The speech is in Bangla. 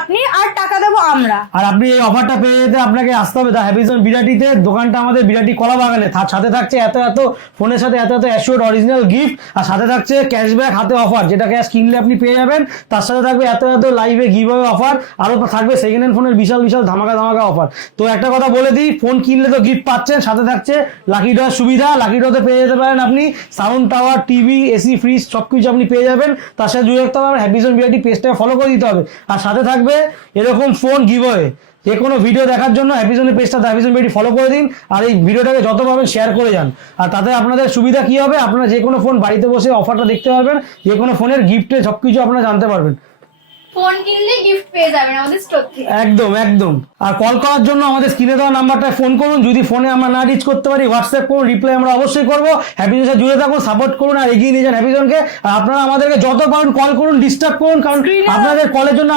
আপনি আর টাকা দেবো আমরা। আর আপনি এই অফারটা পেয়ে যেতে আপনাকে আসতে হবে দ্য হ্যাপিজন বিরাটিতে। দোকানটা আমাদের বিরাটি কলা বাগানে। সাথে থাকছে এত ফোনের সাথে এত অ্যাসিওর অরিজিনাল গিফট, আর সাথে থাকছে ক্যাশব্যাক হাতে অফার, যেটা ক্যাশ কিনলে আপনি পেয়ে যাবেন। তার সাথে থাকবে এত লাইভে গিভঅ্যাওয়ে অফার, আরো থাকবে সেকেন্ড হ্যান্ড ফোনের বিশাল ধামাকা অফার। তো একটা কথা বলে দিই, ফোন কিনলে তো গিফট পাচ্ছেন, সাথে থাকছে লাকি ড্রয়ের সুবিধা। লাকি ড্রতে পেয়ে যেতে পারেন আপনি sound tower, TV, AC, fridge সবকিছু আপনি পেয়ে যাবেন। তার সাথে জুড়ে রাখতে হবে হ্যাপিজন বিআইটি পেজটাকে ফলো করে দিতে হবে। আর সাথে থাকবে এরকম ফোন গিভঅ্যাওয়ে। যে কোনো ভিডিও দেখার জন্য হ্যাপিজনের পেজটা হ্যাপিজন বিআইটি ফলো করে দিন, আর এই ভিডিওটাকে যত পাবেন শেয়ার করে যান। আর তাতে আপনাদের সুবিধা কি হবে, আপনারা যে কোনো ফোন বাড়িতে বসে অফারটা দেখতে পারবেন, যে কোনো ফোনের গিফটে সবকিছু আপনারা জানতে পারবেন। ফোন কিনলে গিফট পেয়ে যাবেন আমাদের স্টোর থেকে। একদম। আর কল করার জন্য আমাদের স্ক্রিনে দেওয়া নাম্বারটায় ফোন করুন। যদি ফোনে আমরা না রিচ করতে পারি হোয়াটসঅ্যাপ করুন, রিপ্লাই আমরা অবশ্যই করবো। হ্যাপিজনের সাথে জুড়ে থাকুন, সাপোর্ট করুন আর এগিয়ে নিয়ে যান হ্যাপিজনকে। আর আপনারা আমাদেরকে যত পারেন কল করুন, ডিস্টার্ব করুন, কারণ আপনাদের কলের জন্য